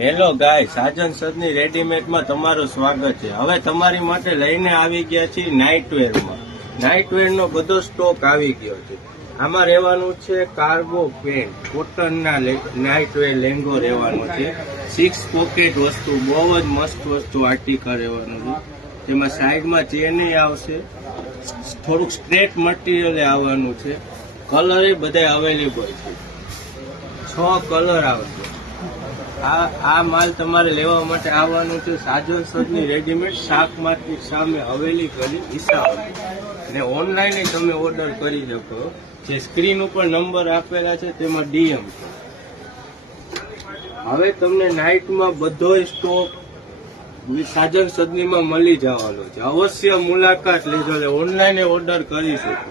Hello ગાય, સાજન સદની રેડીમેડમાં તમારું સ્વાગત છે। હવે તમારી માટે લઈને આવી ગયા છીએ નાઇટવેરમાં। નાઇટવેરનો બધો સ્ટોક આવી ગયો છે। આમાં રહેવાનું છે કાર્ગો પેન્ટ, કોટનના નાઇટવેર લેંગો રહેવાનો છે। 6 પોકેટ વસ્તુ, બહુ જ મસ્ત વસ્તુ આર્ટિકલ રહેવાનું છે। તેમાં સાઈડમાં ચેન આવશે, થોડુંક સ્ટ્રેટ મટીરિયલ આવવાનું છે। કલર એ બધા અવેલેબલ છે, 6 કલર આવશે। આ માલ તમારે લેવા માટે આવવાનું છે સાજન સદની રેડીમેડ શાક માર્કેટ સામે હવેલી ગલી ઈસાવલ, અને ઓનલાઈન તમે ઓર્ડર કરી શકો। જે સ્ક્રીન ઉપર નંબર આપેલા છે તેમાં ડીએમ છે। હવે તમને નાઇટમાં બધો સ્ટોક સાજન સદનીમાં મળી જવાનો છે। અવશ્ય મુલાકાત લેજો, ઓનલાઈન ઓર્ડર કરી શકો।